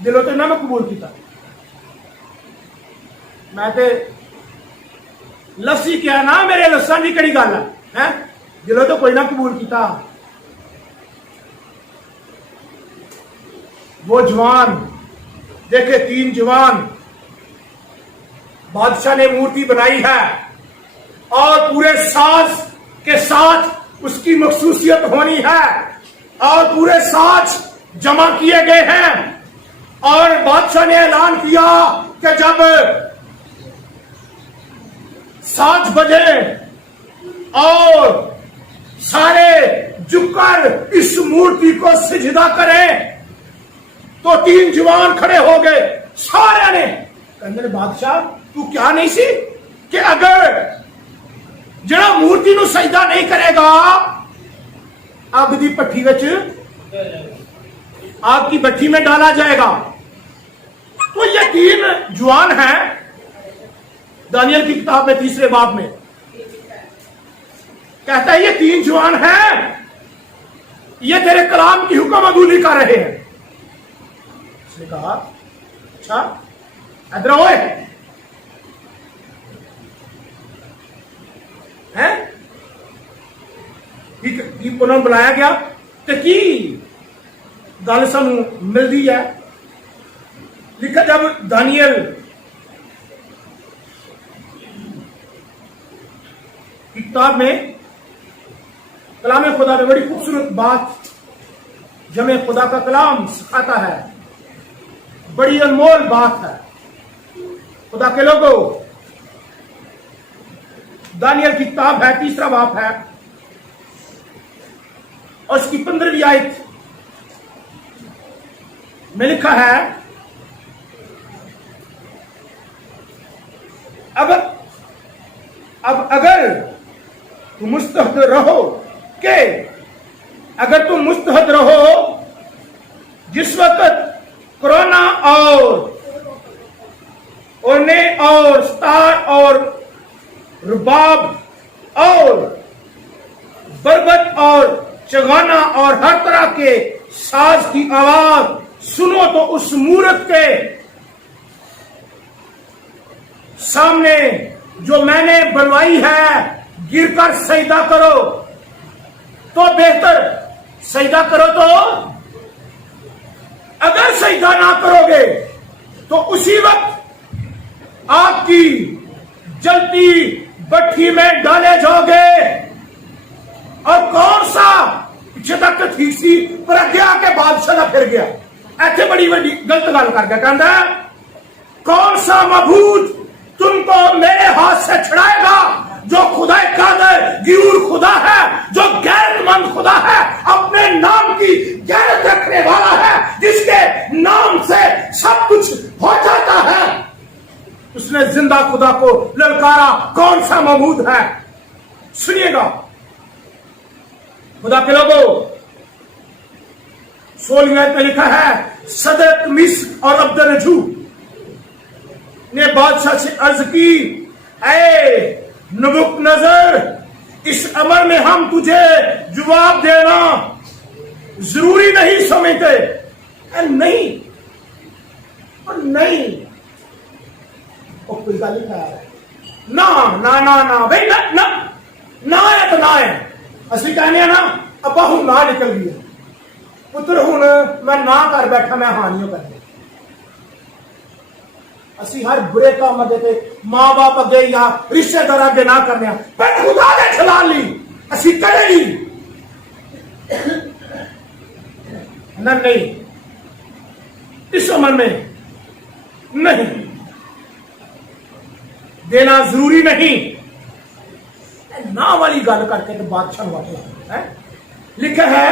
दिलों तो ना मैं कबूल किया। मैं ते लस्सी क्या ना मेरे लस्सा की कड़ी गल है, दिलों तो कोई ना कबूल किया। वो जवान देखे, 3 जवान बादशाह ने मूर्ति बनाई है और पूरे साज के साथ उसकी मखसूसियत होनी है और पूरे साज जमा किए गए हैं। और बादशाह ने ऐलान किया कि जब साज बजे और सारे झुककर इस मूर्ति को सिजदा करें, तो 3 जवान खड़े हो गए। सारे ने कहते बादशाह तू क्या नहीं सी कि अगर जरा मूर्ति नु सजदा नहीं करेगा अग की भट्ठी विच आग की भट्ठी में डाला जाएगा। तो ये 3 जवान हैं, दानियल की किताब में 3 बाब में कहता है ये 3 जवान हैं, ये तेरे कलाम की हुक्म अदूली कर रहे हैं। उसने कहा अच्छा इधर आओ हैं, उन्होंने बुलाया गया तो की गल सानू मिलती है। लिखा जब दानियल किताब में कलाम खुदा में बड़ी खूबसूरत बात जमे खुदा का कलाम सिखाता है, बड़ी अनमोल बात है। खुदा के लोगों, दानियल की किताब है 3 बाब है और उसकी 15वीं आयत में लिखा है अब अगर तुम मुस्तहद रहो के अगर तुम मुस्तहद रहो जिस वक्त कोरोना और ने और स्टार और रुबाब और बरबत और चगाना और हर तरह के साज की आवाज सुनो तो उस मूरत के सामने जो मैंने बनवाई है गिरकर सजदा करो। तो बेहतर सजदा करो, तो अगर सजदा ना करोगे तो उसी वक्त आपकी जलती भट्ठी में डाले जाओगे। और कौन सा पीछे तक तो ठीक सी पर अगे आके बादशाह का फिर गया, ऐसे बड़ी बड़ी गलत गल कर गया। कहता कौन सा मबूद तुमको मेरे हाथ से छुड़ाएगा जो खुदा कादर गियूर खुदा है, जो गैरतमंद खुदा है, अपने नाम की गैरत रखने वाला है, जिसके नाम से सब कुछ हो जाता है। उसने जिंदा खुदा को ललकारा, कौन सा मबूद है। सुनिएगा खुदा के लोगों, 16वीं आयत में लिखा है सदरक मिस्र और अब्दनजू ने बादशाह से अर्ज की, ऐ नबूकदनेस्सर, इस अमर में हम तुझे जवाब देना जरूरी नहीं समझते। नहीं और नहीं और कोई गल ना ना ना ना भाई ना ना ना है तो ना है। असली कहने ना अब्बा हूं ना निकल गई पुत्र हूं मैं ना कर बैठा, मैं हानियों कर असी हर बुरे काम देते मां बाप अगे या रिश्तेदार अगे ना करने पर खुदा ने छला ली असी करे नहीं इस उम्र में नहीं देना जरूरी नहीं। ना वाली गल करके तो बादशाह है लिखा है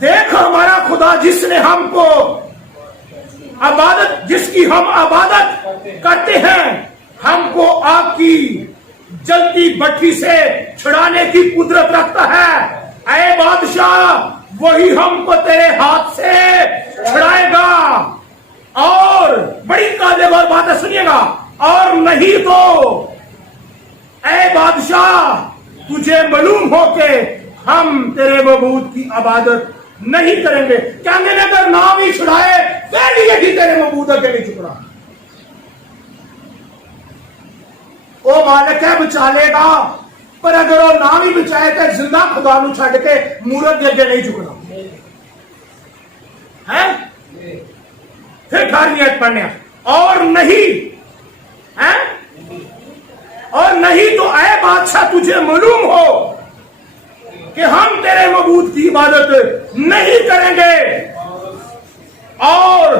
देख हमारा खुदा जिसने हमको आबादत जिसकी हम आबादत करते हैं हमको आपकी जलती भट्ठी से छुड़ाने की कुदरत रखता है। ऐ बादशाह वही हमको तेरे हाथ से छुड़ाएगा। और बड़ी काबिल बात है सुनिएगा, और नहीं तो ऐ बादशाह तुझे मालूम हो के हम तेरे मबूद की आबादत नहीं करेंगे। कहने ने अगर नाम ही छुड़ाए फिर यही तेरे मबूद अगे नहीं चुकना। वो मालिक है बचा लेगा, पर अगर वो नाम ही बचाए तो जिंदा खुदा नू छड़ के मूरत के अगे नहीं झुकना है। फिर 18वीं आयत पढ़ने और नहीं है, और नहीं तो ऐ बादशाह तुझे मालूम हो कि हम तेरे मबूद की इबादत नहीं करेंगे और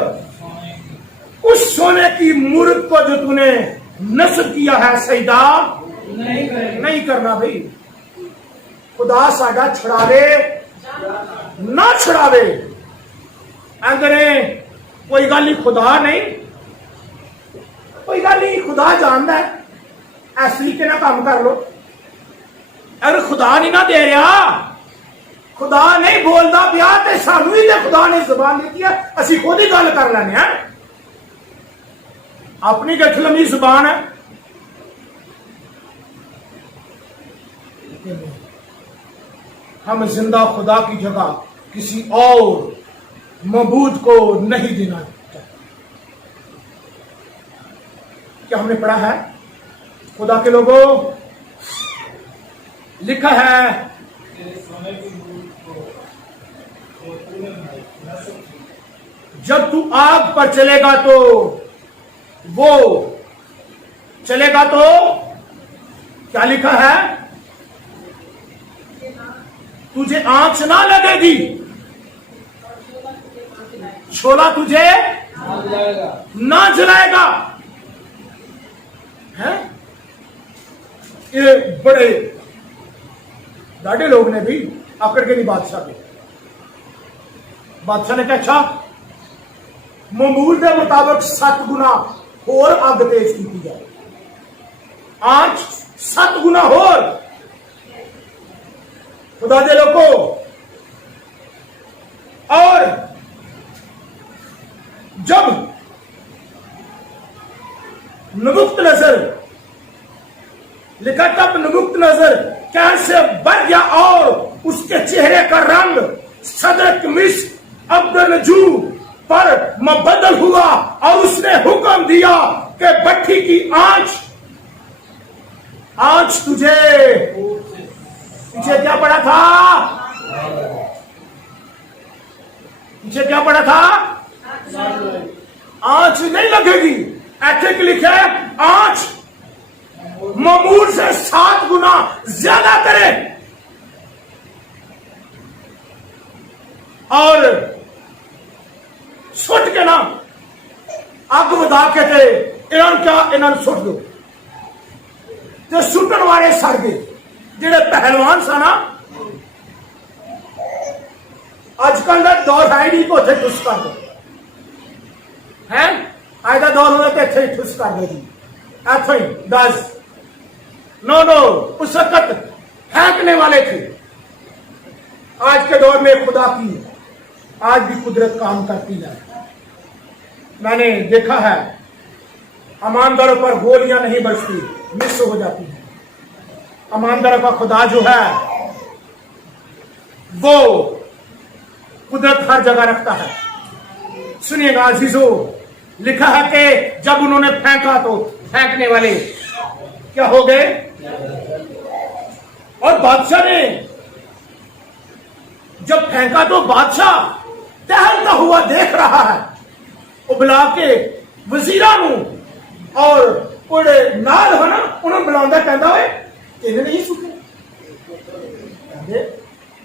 उस सोने की मूर्त को जो तूने नस्ब किया है सजदा नहीं करना। भाई खुदा साडा छुड़ावे ना छुड़ावे, अंदरे कोई गल नहीं, खुदा नहीं, कोई गल नहीं, खुदा जानता है। इस तरीके ना काम कर लो। अगर खुदा नहीं ना दे रहा, खुदा नहीं बोलता पिया तो सानू ही खुदा ने जुबान दी है, असी खुद ही गल कर लेने हैं। अपनी गठलमी जुबान है। हम जिंदा खुदा की जगह किसी और मबूद को नहीं देना चाहते। क्या हमने पढ़ा है खुदा के लोगों? लिखा है जब तू आग पर चलेगा तो वो चलेगा तो क्या लिखा है? तुझे आंच ना लगेगी, छोला तुझे ना जलाएगा। है ये बड़े डाडे लोग ने भी आकड़ के नहीं बादशाह पे। बादशाह ने कहा अच्छा मामूल के मुताबिक 7 गुना होर अग तेज की जाए, आंच 7 गुना होर। खुदा दे लोगों, और जब नबुक्त नजर लिखा, तब नबुक्त नजर कैसे बढ़ गया और उसके चेहरे का रंग सदर कमीज अब्दुलजू पर मुबद्दल हुआ और उसने हुक्म दिया कि भट्ठी की आंच तुझे, पीछे क्या पड़ा था? पीछे क्या पड़ा था? आंच नहीं लगेगी। ऐसे कि लिखा है आंच मामूल से 7 गुना ज्यादा करे। और सुट के ना अग बधा के थे इन्होंने क्या, इन्होंने सुट दो तो सुटन वाले सड़ गए। जेड़े पहलवान सा ना, अजकल का दौर है नहीं को ठुस कर दो है। आज का दौर होगा तो इतने ठुस कर दो जी, ऐसे ही 10 नो उस वक्त फेंकने वाले थे। आज के दौर में खुदा की आज भी कुदरत काम करती है। मैंने देखा है ईमानदारों पर गोलियां नहीं बरसती, मिस हो जाती है। ईमानदारों का खुदा जो है वो कुदरत हर जगह रखता है। सुनिएगा अजीजों, लिखा है कि जब उन्होंने फेंका तो फेंकने वाले क्या हो गए? और बादशाह ने जब फेंका तो बादशाह टहलता हुआ देख रहा है। वो बुला के वजीरा और उड़े नाल है ना, उन्होंने बुलांदा कहता है तेने नहीं सुटे?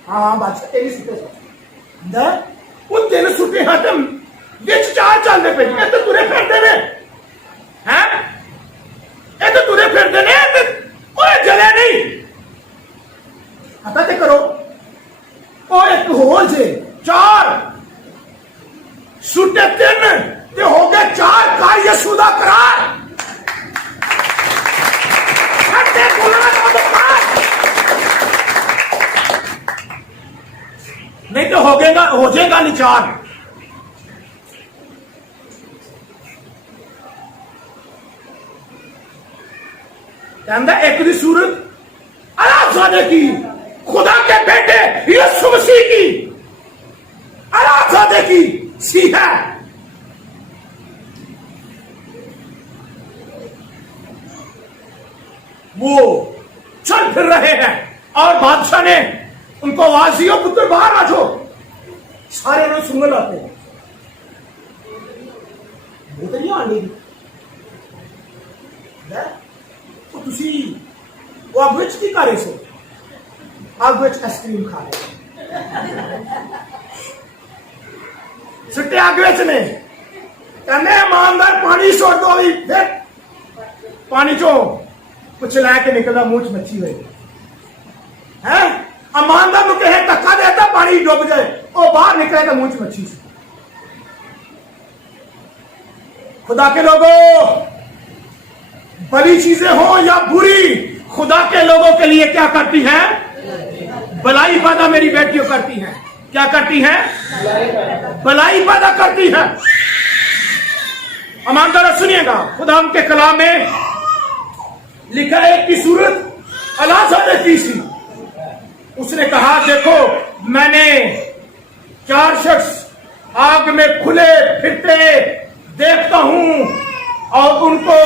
हाँ बादशाह तेरी सुटे, वो तेने सुटे हाँ तो बिच 4 चलते पे, ये तो तुरे फिरते ने हैं, ये तो तुरे फिरते ने, जले नहीं पता तो करो। और एक होल से 4 सुटे 3 ते हो गए 4 का यशुदा करार। नहीं तो हो जाएगा नहीं 4। कहता एक दी सूरत अलाजादे की, खुदा के बेटे यीशु मसीह की सी है। वो चल फिर रहे हैं और बादशाह ने उनको आवाज दी, पुत्र बाहर आ जाओ। सारे लोग सुनने लाते हैं, वो तो नहीं आने दी तो तुसी वो अग विच की कर रहे सो? अग विच आइसक्रीम खा रहे सुट्टे अग विच ने, कहने ईमानदार पानी छोड़ दो। अभी फिर पानी चो कुछ लैके निकलना, मुंह च मच्छी हुई है। ईमानदार नु कहे धक्का देता पानी डूब जाए, वो बाहर निकले तो मुंह च मच्छी से। खुदा के लोगों, भली चीजें हो या बुरी, खुदा के लोगों के लिए क्या करती हैं? भलाई पैदा मेरी बेटियों करती हैं। क्या करती हैं? भलाई पैदा करती हैं। ईमानदार सुनिएगा, खुदा के कलाम में लिखा है कि सूरत अलाजा ने की सी। उसने कहा देखो मैंने 4 शख्स आग में खुले फिरते देखता हूं और उनको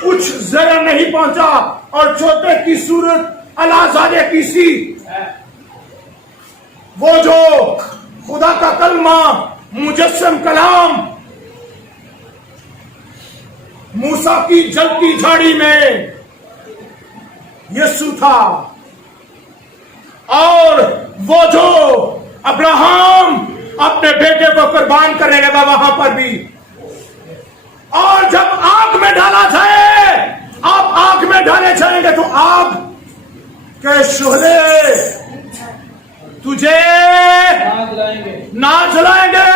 कुछ जरा नहीं पहुंचा, और चौथे की सूरत अलाजादे की सी। वो जो खुदा का कलमा मुजस्सम कलाम मूसा की जलती झाड़ी में यीशु था, और वो जो अब्राहम अपने बेटे को कुर्बान करने लगा वहां पर भी। और जब आग में डाला जाए, आप आग में डाले जाएंगे तो आग के शोले तुझे ना जलाएंगे।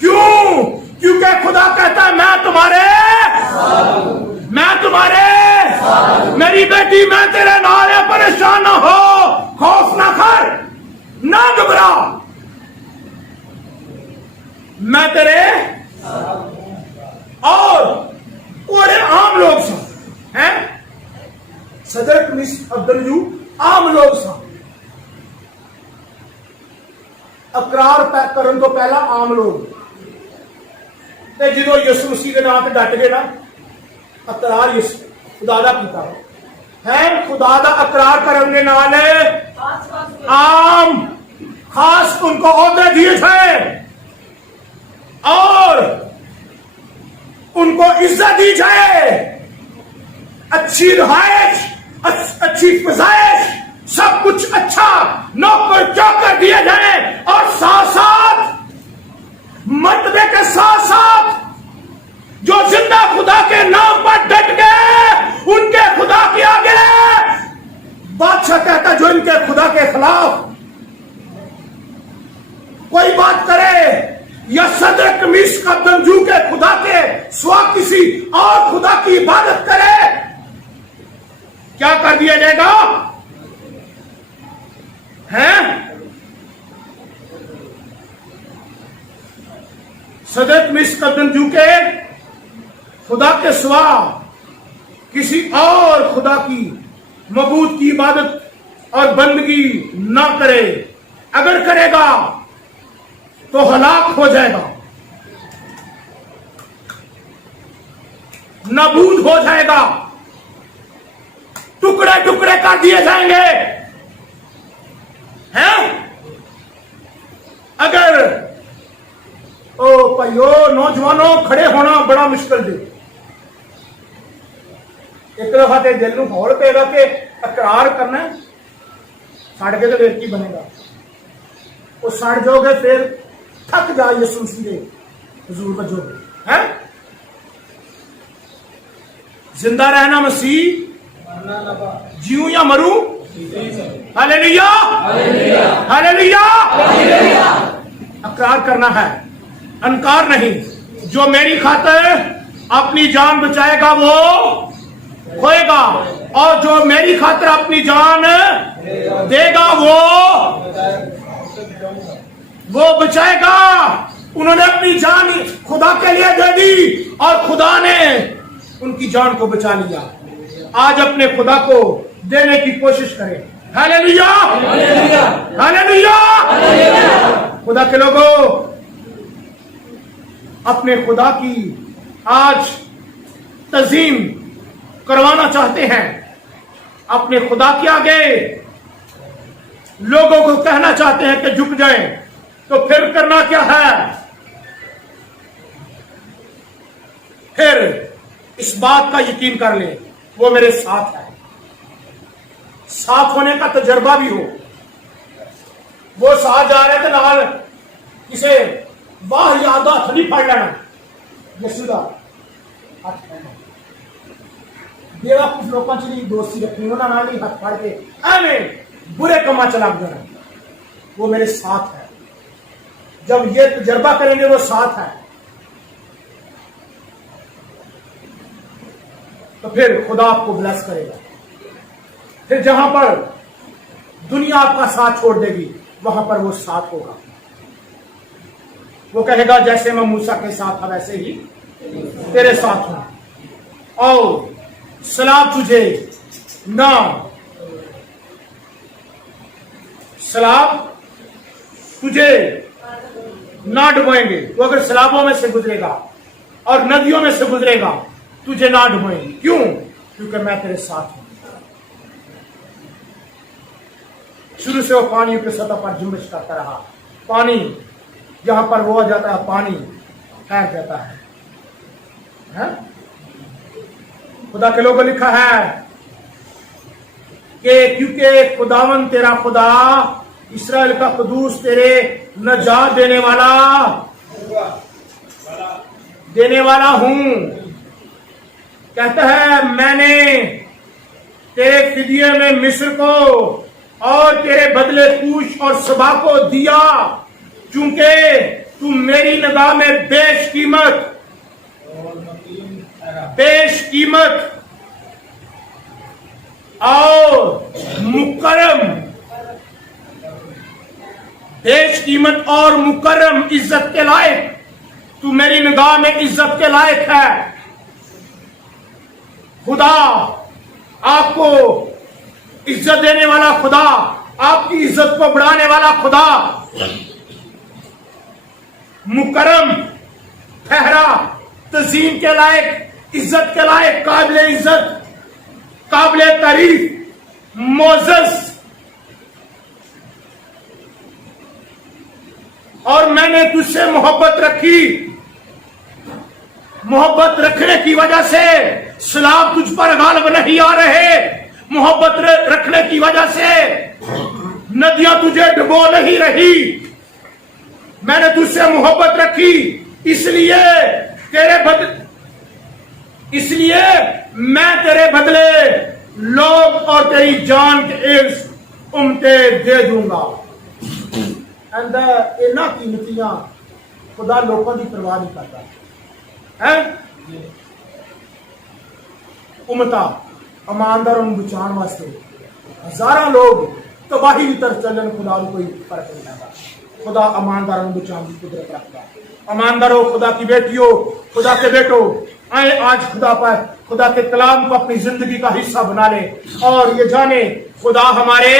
क्यों? क्योंकि खुदा कहता है मैं तुम्हारे मेरी बेटी मैं तेरे नाल है, परेशान ना हो, खौफ ना कर, ना घबरा, मैं तेरे। और बड़े आम लोग हैं, सदर कमीस अब्दुल आम लोग सा, अकरार करन तो पहला आम लोग ते जो यीशु मसीह के नाम से डट गए ना, अकरार यीशु खुदा दा कीता है। खुदा दा अकरार करने नाल आम खास उनको ओहदे दिए थे और उनको इज्जत दी जाए, अच्छी रिहाइश, अच्छी फजाइश, सब कुछ अच्छा नौकर चौकर दिए जाए, और साथ साथ मर्तबे के साथ साथ जो जिंदा खुदा के नाम पर डट गए उनके खुदा के आगे बादशाह कहता जो इनके खुदा के खिलाफ कोई बात करे या सदर कमीस का दंजू के खुदा के स्वा किसी और खुदा की इबादत करे, क्या कर दिया जाएगा? हैं? सदर कमीस का दंजू के खुदा के स्वा किसी और खुदा की मबूद की इबादत और बंदगी ना करे। अगर करेगा तो हलाक हो जाएगा, नाबूद हो जाएगा, टुकड़े टुकड़े कर दिए जाएंगे। हैं? अगर ओ भाइयों नौजवानों खड़े होना बड़ा मुश्किल दे। एक दफा ते दिल में हौल पेगा कि इकरार करना सड़ के तो फिर की बनेगा, वो सड़ जाओगे फिर थक जा यीशु मसीह दे हुजूर बजोगे। हैं? जिंदा रहना मसीह, जीऊं या मरूं, हालेलुया हालेलुया। इकरार करना है, अनकार नहीं। जो मेरी खातिर अपनी जान बचाएगा वो खोएगा, और जो मेरी खातिर अपनी जान देगा वो बचाएगा। उन्होंने अपनी जान खुदा के लिए दे दी और खुदा ने उनकी जान को बचा लिया। आज अपने खुदा को देने की कोशिश करें। Hallelujah hallelujah. खुदा के लोगों अपने खुदा की आज तज़ीम करवाना चाहते हैं, अपने खुदा के आगे लोगों को कहना चाहते हैं कि झुक जाएं, तो फिर करना क्या है? फिर इस बात का यकीन कर ले वो मेरे साथ है। साथ होने का तजर्बा भी हो। वो साथ जा रहे थे नाल किसे वाह याद हाथ नहीं फड़ लेना, यशुदा हाथ फड़ना। बेवा कुछ लोगों की दोस्ती रखनी, उन्होंने नाल ही हाथ फड़ के एवें बुरे कमा चला जाना। वो मेरे साथ है। जब ये तजर्बा करेंगे वो साथ है, तो फिर खुदा आपको ब्लेस करेगा। फिर जहां पर दुनिया आपका साथ छोड़ देगी वहां पर वो साथ होगा। वो कहेगा जैसे मैं मूसा के साथ था वैसे ही तेरे साथ हूं, और सलाब तुझे ना, सलाब तुझे ना डुबोएंगे। वो अगर सलाबों में से गुजरेगा और नदियों में से गुजरेगा तुझे ना डुबोएंगे। क्यों? क्योंकि मैं तेरे साथ हूं। शुरू से वो पानी की सतह पर जुम्बिश करता रहा। पानी जहां पर वो आ जाता है पानी ठहर जाता है? खुदा के लोगों लिखा है कि क्योंकि खुदावन तेरा खुदा इस्राएल का कुदूस तेरे नजात देने वाला हूं। कहता है मैंने तेरे फिदिये में मिस्र को और तेरे बदले कूश और सबा को दिया, चूंकि तू मेरी निगाह में बेशकीमत और मुकर्रम इज्जत के लायक, तू मेरी निगाह में इज्जत के लायक है। खुदा आपको इज्जत देने वाला खुदा, आपकी इज्जत को बढ़ाने वाला खुदा, मुकर्रम ठहरा, तज़ीम के लायक, इज्जत के लायक, काबिल इज्जत, काबिल तारीफ, मोअज़्ज़ज़। और मैंने तुझसे मोहब्बत रखी। मोहब्बत रखने की वजह से सलाब तुझ पर गालिब नहीं आ रहे। मोहब्बत रखने की वजह से नदियां तुझे डुबो नहीं रही। मैंने तुझसे मोहब्बत रखी, इसलिए मैं तेरे बदले लोग और तेरी जान के एक उम्मते दे दूंगा। इन्ना कीमतियां खुदा लोगों की परवाह नहीं करता है। उम्मता ईमानदारों को बचाने वास्ते हजारों लोग तबाही की तरफ चलन, खुदा को कोई फर्क नहीं पड़ता। खुदा ईमानदारों को बचाने की कुदरत रखता है। ईमानदारों, खुदा की बेटियों, खुदा के बेटों, आए आज खुदा के कलाम को अपनी जिंदगी का हिस्सा बना ले और ये जाने खुदा हमारे